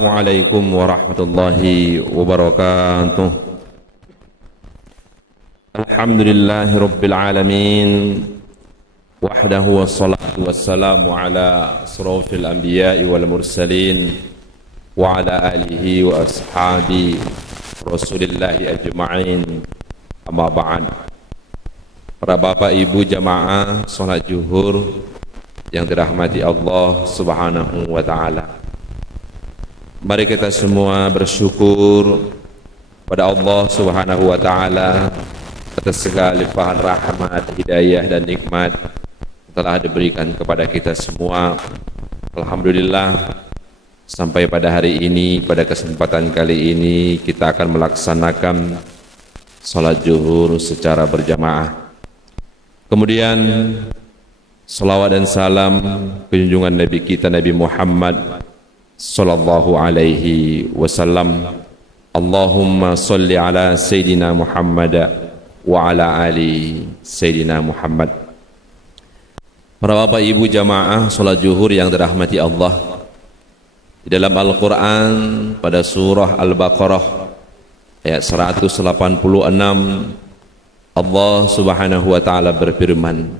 Assalamualaikum warahmatullahi wabarakatuh. Alhamdulillahi rabbil alamin. Wa'adahu wassalatu wassalamu ala asrafil anbiya'i wal mursalin wa ala alihi wa ashabi rasulillahi ajma'in. Amma ba'd. Para bapak ibu jamaah salat zuhur yang dirahmati Allah Subhanahu wa ta'ala, mari kita semua bersyukur pada Allah Subhanahu wa ta'ala atas segala limpahan rahmat, hidayah dan nikmat telah diberikan kepada kita semua. Alhamdulillah, sampai pada hari ini, pada kesempatan kali ini kita akan melaksanakan salat zuhur secara berjamaah. Kemudian salawat dan salam junjungan Nabi kita Nabi Muhammad sallallahu alaihi wasallam. Allahumma salli ala Sayyidina Muhammad wa ala ali Sayyidina Muhammad. Para bapak ibu jamaah salat zuhur yang dirahmati Allah, di dalam Al-Quran pada surah Al-Baqarah ayat 186 Allah Subhanahu wa ta'ala berfirman,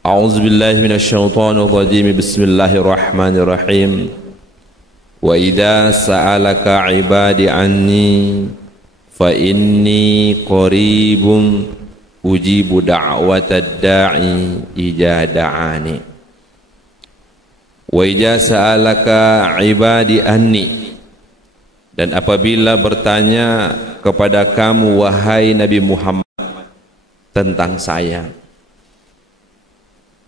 A'udzu billahi minasyaitonir rajim. Bismillahirrahmanirrahim. Wa idza sa'alaka 'ibadi anni fa inni qaribun ujibu da'watad da'i idza da'ani. Wa idza sa'alaka 'ibadi anni, dan apabila bertanya kepada kamu wahai Nabi Muhammad tentang saya,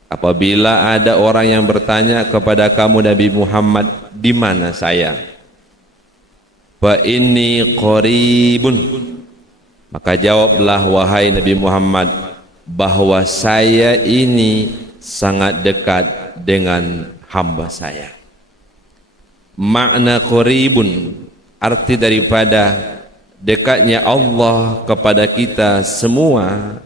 apabila ada orang yang bertanya kepada kamu Nabi Muhammad, di mana saya? Fa inni qaribun, maka jawablah wahai Nabi Muhammad bahwa saya ini sangat dekat dengan hamba saya. Makna qaribun, arti daripada dekatnya Allah kepada kita semua,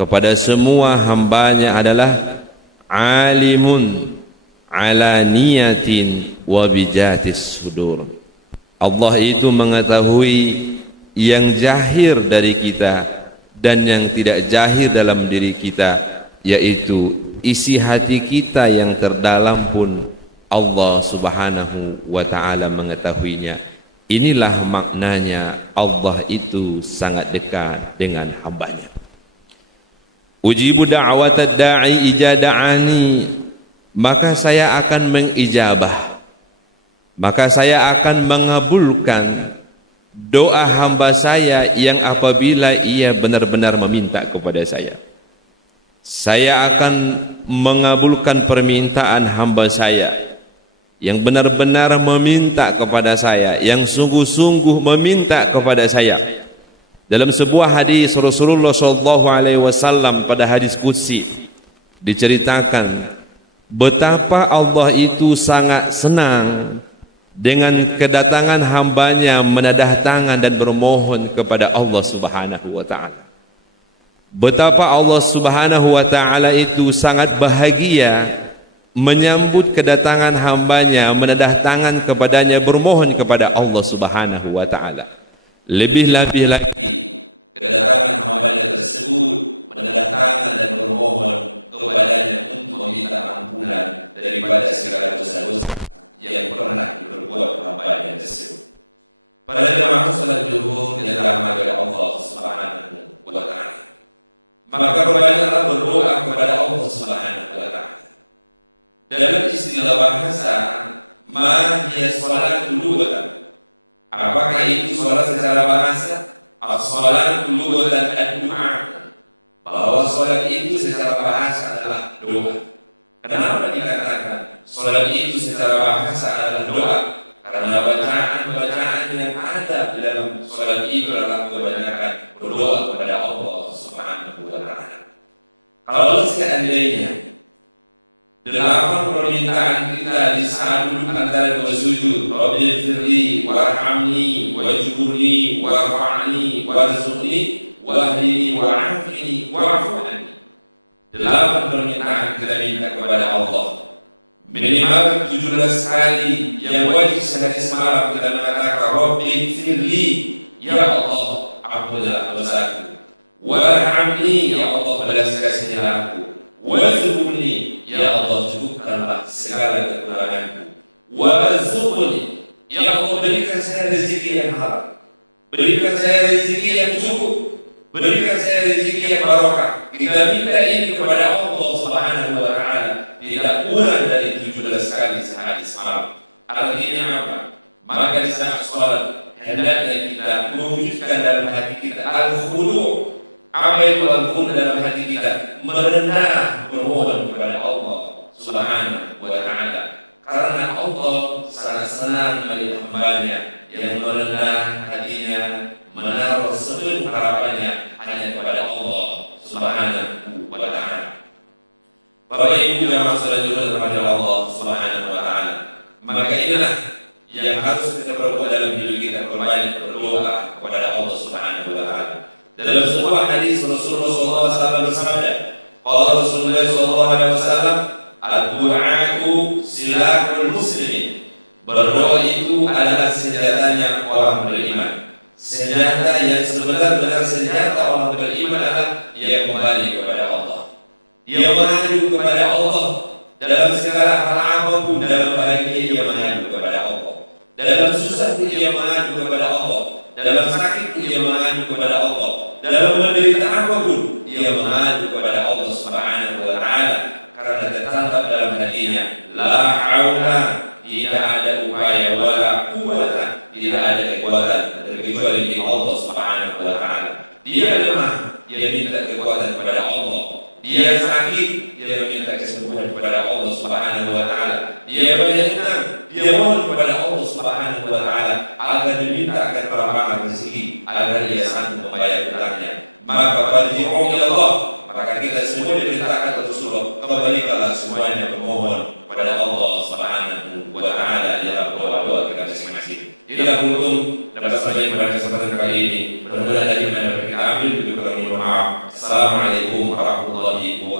kepada semua hambanya adalah alimun ala niyatin wa bijatis sudur. Allah itu mengetahui yang jahir dari kita dan yang tidak jahir dalam diri kita, yaitu isi hati kita yang terdalam pun Allah Subhanahu wa ta'ala mengetahuinya. Inilah maknanya Allah itu sangat dekat dengan hambanya. Ujibu da'watad da'i ijada'ani, maka saya akan mengijabah, maka saya akan mengabulkan doa hamba saya yang apabila ia benar-benar meminta kepada saya. Saya akan mengabulkan permintaan hamba saya yang benar-benar meminta kepada saya, yang sungguh-sungguh meminta kepada saya. Dalam sebuah hadis Rasulullah SAW pada hadis qudsi diceritakan betapa Allah itu sangat senang dengan kedatangan hambanya menadah tangan dan bermohon kepada Allah Subhanahu wa ta'ala. Betapa Allah Subhanahu wa ta'ala itu sangat bahagia menyambut kedatangan hambanya menadah tangan kepadanya bermohon kepada Allah Subhanahu wa ta'ala. Lebih-lebih lagi kedatangan hambanya tersebut menadah tangan dan bermohon kepadanya untuk meminta ampunan daripada segala dosa-dosa yang pernah diperbuat hambanya tersebut. Pada jamaah salat zuhur yang dirahmati oleh Allah Subhanahu wa ta'ala, maka berbanyaklah berdoa kepada Allah Subhanahu wa ta'ala. Dalam istilah bahasa, ma hiya sholatul lughatan, apakah itu sholat secara bahasa? As-sholatul lughatan ad-du'a, bahwa sholat itu secara bahasa adalah doa. Kenapa dikatakan sholat itu secara bahasa adalah doa? Karena bacaan-bacaan yang ada di dalam sholat itu adalah kebanyakan berdoa kepada Allah Subhanahu wa ta'ala. Kalau seandainya 8 permintaan kita di saat duduk antara dua sujud, Rabbil firli warhamni wajburni warfa'ni warzuqni wahdini wa'afini wa'fu anni. 8 permintaan kita minta kepada Allah. minimal 17 kali yang wajib sehari semalam kita mengatakan Rabbi firli, ya Allah ampunilah dosaku, warhamni, ya Allah balas kasihnya aku, warzuqni, ya Allah cukupkanlah segala kekuranganku, warzuqni, ya Allah berikan saya rezeki yang halal, berikan saya rezeki yang cukup, berikan saya rezeki yang barokah. Kita minta ini kepada Allah Subhanahu wa Ta'ala, tidak kurang dari 17 kali sehari semalam. Artinya apa? Maka di saat sholat hendaknya kita mewujudkan dalam hati kita al-khudu'. Apa itu al-khudu' dalam hati kita? Merendah bermohon kepada Allah Subhanahu wa Ta'ala. Karena Allah sangat senang melihat hambanya yang merendah hatinya, menaruh seluruh harapannya hanya kepada Allah Subhanahu wa Ta'ala. Bapak Ibu yang masalah juga kepada Allah Subhanahu wa Ta'ala, maka inilah yang harus kita perbuat dalam hidup kita, berbanyak berdoa kepada Allah Subhanahu wa Ta'ala. Dalam sebuah hadis Rasulullah SAW bersabda, qala Rasulullah SAW, ad-du'a'u silahul muslimin. Berdoa itu adalah senjatanya orang beriman. Senjata yang sebenar-benar senjata orang beriman adalah dia kembali kepada Allah. Dia mengadu kepada Allah dalam segala hal apapun. Dalam bahagia dia mengadu kepada Allah, dalam susah dia mengadu kepada Allah, dalam sakit dia mengadu kepada Allah, dalam menderita apapun dia mengadu kepada Allah Subhanahu wa Ta'ala. Karena tertanam dalam hatinya, la haula, tidak ada upaya, wala quwwata, tidak ada kekuatan kecuali di Allah Subhanahu wa Ta'ala. Dia lemah, dia minta kekuatan kepada Allah. Dia sakit, dia minta kesembuhan kepada Allah Subhanahu wa Ta'ala. Dia banyak utang, dia mohon kepada Allah Subhanahu wa Ta'ala agar diminta akan melampangkan rezeki, agar dia sanggup membayar utangnya. Maka farji'u ila Allah, maka kita semua diperintahkan Rasulullah, kembalikanlah semuanya bermohon kepada Allah Subhanahu wa Ta'ala dalam doa-doa kita masing-masing. Tidak beruntung dapat sampai pada kesempatan kali ini. Mudah-mudahan dari mana kita ambil lebih kurang mohon maaf. Assalamualaikum warahmatullahi wabarakatuh.